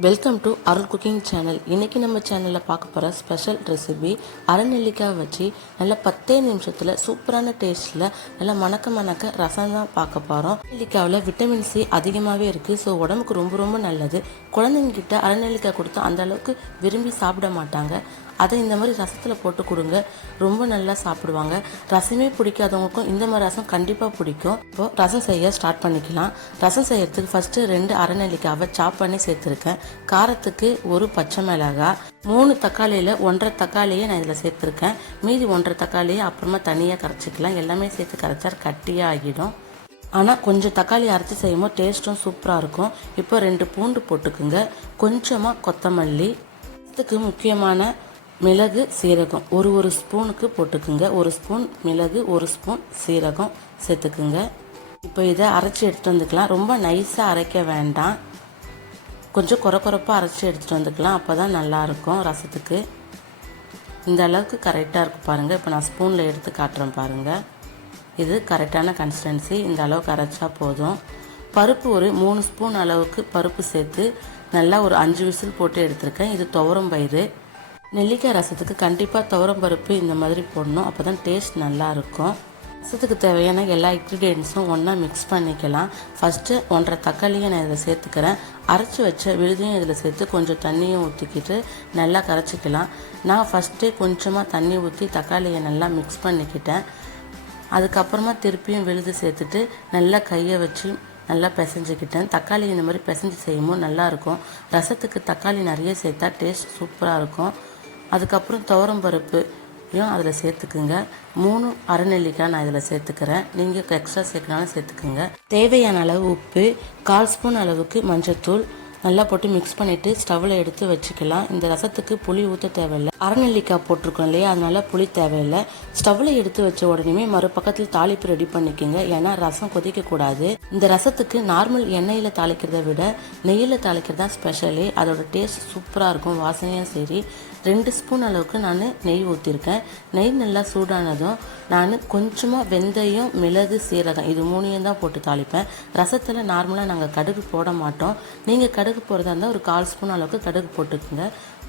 Welcome to Arul cooking channel. இன்றைக்கி நம்ம சேனலில் பார்க்க போகிற ஸ்பெஷல் ரெசிபி அரைநெல்லிக்காய் வச்சு நல்லா 10 நிமிஷத்தில் சூப்பரான டேஸ்ட்டில் நல்லா மணக்க ரசம் தான் பார்க்க போகிறோம். நெல்லிக்காவில் விட்டமின் சி அதிகமாகவே இருக்குது. ஸோ உடம்புக்கு ரொம்ப நல்லது. குழந்தைங்கக்கிட்ட அரைநெல்லிக்காய் கொடுத்தா அந்த அளவுக்கு விரும்பி சாப்பிட மாட்டாங்க. அதை இந்த மாதிரி ரசத்தில் போட்டு கொடுங்க, ரொம்ப நல்லா சாப்பிடுவாங்க. ரசமே பிடிக்காதவங்களுக்கும் இந்த மாதிரி ரசம் கண்டிப்பாக பிடிக்கும். இப்போது ரசம் செய்ய ஸ்டார்ட் பண்ணிக்கலாம். ரசம் செய்யறதுக்கு ஃபஸ்ட்டு 2 அரைநெல்லிக்காவை சாப் பண்ணி சேர்த்துருக்கேன். காரத்துக்கு 1 பச்சை மிளகாய், 3 தக்காளியில் 1.5 தக்காளியை நான் இதில் சேர்த்துருக்கேன். மீதி 1.5 தக்காளியை அப்புறமா தனியாக கரைச்சிக்கலாம். எல்லாமே சேர்த்து கரைச்சா கட்டியாக ஆகிடும். ஆனால் கொஞ்சம் தக்காளி அரைச்சி செய்யும்போது டேஸ்ட்டும் சூப்பராக இருக்கும். இப்போ 2 பூண்டு போட்டுக்குங்க. கொஞ்சமாக கொத்தமல்லி, இதுக்கு முக்கியமான மிளகு சீரகம் ஒரு ஸ்பூனுக்கு போட்டுக்குங்க. 1 ஸ்பூன் மிளகு, 1 ஸ்பூன் சீரகம் சேர்த்துக்குங்க. இப்போ இதை அரைச்சி எடுத்துகிட்டு வந்துக்கலாம். ரொம்ப நைஸாக அரைக்க வேண்டாம், கொஞ்சம் குறப்பாக அரைச்சி எடுத்துகிட்டு வந்துக்கலாம். அப்போ தான் நல்லாயிருக்கும் ரசத்துக்கு. இந்த அளவுக்கு கரெக்டாக இருக்கும் பாருங்கள். இப்போ நான் ஸ்பூனில் எடுத்து காட்டுறேன் பாருங்கள். இது கரெக்டான கன்சிஸ்டன்சி. இந்த அளவுக்கு அரைச்சா போதும். பருப்பு ஒரு 3 ஸ்பூன் அளவுக்கு பருப்பு சேர்த்து நல்லா ஒரு 5 விசில் போட்டு எடுத்திருக்கேன். இது துவரம் பயிறு. நெல்லிக்காய் ரசத்துக்கு கண்டிப்பாக துவரம் பருப்பு இந்த மாதிரி போடணும், அப்போ தான் டேஸ்ட் நல்லாயிருக்கும். ரசத்துக்கு தேவையான எல்லா இன்க்ரீடியன்ஸும் ஒன்றா மிக்ஸ் பண்ணிக்கலாம். ஃபஸ்ட்டு 1.5 தக்காளியை நான் இதில் சேர்த்துக்கிறேன். அரைச்சி வச்ச விழுதையும் இதில் சேர்த்து கொஞ்சம் தண்ணியும் ஊற்றிக்கிட்டு நல்லா கரைச்சிக்கலாம். நான் ஃபஸ்ட்டே கொஞ்சமாக தண்ணி ஊற்றி தக்காளியை நல்லா மிக்ஸ் பண்ணிக்கிட்டேன். அதுக்கப்புறமா திருப்பியும் விழுது சேர்த்துட்டு நல்லா கையை வச்சு நல்லா பிசைஞ்சிக்கிட்டேன். தக்காளி இந்த மாதிரி பிசைஞ்சு செய்யும்போது நல்லாயிருக்கும். ரசத்துக்கு தக்காளி நிறைய சேர்த்தா டேஸ்ட் சூப்பராக இருக்கும். அதுக்கப்புறம் துவரம் பருப்பையும் அதில் சேர்த்துக்குங்க. 3 அரைநெல்லிக்காய் நான் இதில் சேர்த்துக்கிறேன். நீங்கள் எக்ஸ்ட்ரா சேர்க்கனாலும் சேர்த்துக்குங்க. தேவையான அளவு உப்பு, 1/4 ஸ்பூன் அளவுக்கு மஞ்சத்தூள் நல்லா போட்டு மிக்ஸ் பண்ணிவிட்டு ஸ்டவ்வில் எடுத்து வச்சுக்கலாம். இந்த ரசத்துக்கு புளி ஊற்ற தேவையில்லை. அரைநெல்லிக்காய் போட்டிருக்கோம் இல்லையா, அதனால புளி தேவையில்லை. ஸ்டவ்வில் எடுத்து வச்ச உடனே மறுபக்கத்தில் தாளிப்பு ரெடி பண்ணிக்கோங்க. ஏன்னா ரசம் கொதிக்கக்கூடாது. இந்த ரசத்துக்கு நார்மல் எண்ணெயில் தாளிக்கிறத விட நெய்யில் தாளிக்கிறது தான் ஸ்பெஷலி. அதோட டேஸ்ட் சூப்பராக இருக்கும், வாசனையும் சரி. 2 ஸ்பூன் அளவுக்கு நான் நெய் ஊற்றிருக்கேன். நெய் நல்லா சூடானதும் நான் கொஞ்சமாக வெந்தயம், மிளகு, சீரகம் இது 3 தான் போட்டு தாளிப்பேன். ரசத்தில் நார்மலாக நாங்கள் கடுகு போட மாட்டோம். நீங்கள் கடுகு போடுறதா இருந்தால் ஒரு 1/4 ஸ்பூன் அளவுக்கு கடுகு போட்டுக்குங்க.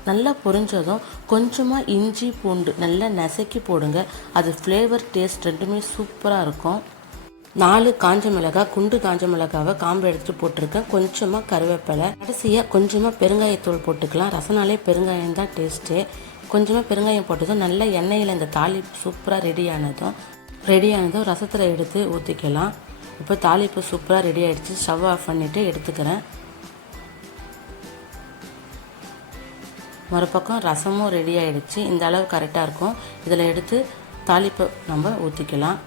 நல்லா பொரிஞ்சதும் கொஞ்சமாக இஞ்சி பூண்டு நல்லா நசுக்கி போடுங்க. அது ஃப்ளேவர் டேஸ்ட் ரெண்டுமே சூப்பராக இருக்கும். 4 காஞ்ச மிளகாய், குண்டு காஞ்ச மிளகாவை காம்பு எடுத்துகிட்டு போட்டிருக்கேன். கொஞ்சமாக கருவேப்பிலை, கடைசியாக கொஞ்சமாக பெருங்காயத்தூள் போட்டுக்கலாம். ரசனாலே பெருங்காயம் தான் டேஸ்ட்டு. கொஞ்சமாக பெருங்காயம் போட்டதும் நல்லா எண்ணெயில் இந்த தாளிப்பு சூப்பராக ரெடியானதும் ரசத்தில் எடுத்து ஊற்றிக்கலாம். இப்போ தாளிப்பு சூப்பராக ரெடி ஆகிடுச்சு. ஸ்டவ் ஆஃப் பண்ணிவிட்டு எடுத்துக்கிறேன். மறுபக்கம் ரசமும் ரெடி ஆகிடுச்சு. இந்த அளவு கரெக்டாக இருக்கும். இதில் எடுத்து தாளிப்பு நம்ம ஊற்றிக்கலாம்.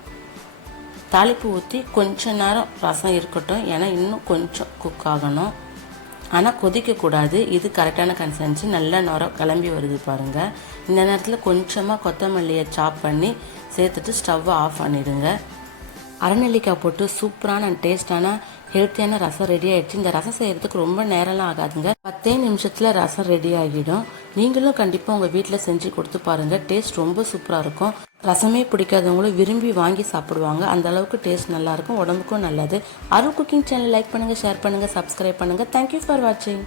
தாளிப்பு ஊற்றி கொஞ்ச நேரம் ரசம் இருக்கட்டும், ஏன்னா இன்னும் கொஞ்சம் குக் ஆகணும். ஆனால் கொதிக்கக்கூடாது. இது கரெக்டான கன்சிஸ்டன்சி. நல்லா நுர கிளம்பி வருது பாருங்கள். இந்த நேரத்தில் கொஞ்சமாக கொத்தமல்லியை சாப் பண்ணி சேர்த்துட்டு ஸ்டவ்வை ஆஃப் பண்ணிடுங்க. அரைநெல்லிக்காய் போட்டு சூப்பரான டேஸ்டான ஹெல்த்தியான ரசம் ரெடி ஆகிடுச்சு. இந்த ரசம் செய்கிறதுக்கு ரொம்ப நேரம்லாம் ஆகாதுங்க. 10 நிமிஷத்தில் ரசம் ரெடி ஆகிடும். நீங்களும் கண்டிப்பாக உங்கள் வீட்டில் செஞ்சு கொடுத்து பாருங்கள். டேஸ்ட் ரொம்ப சூப்பராக இருக்கும். ரசமே பிடிக்காதவங்களும் விரும்பி வாங்கி சாப்பிடுவாங்க. அந்த அளவுக்கு டேஸ்ட் நல்லாயிருக்கும், உடம்புக்கும் நல்லது. அருள் குக்கிங் சேனல் லைக் பண்ணுங்கள், ஷேர் பண்ணுங்கள், சப்ஸ்கிரைப் பண்ணுங்கள். தேங்க்யூ ஃபார் வாட்சிங்.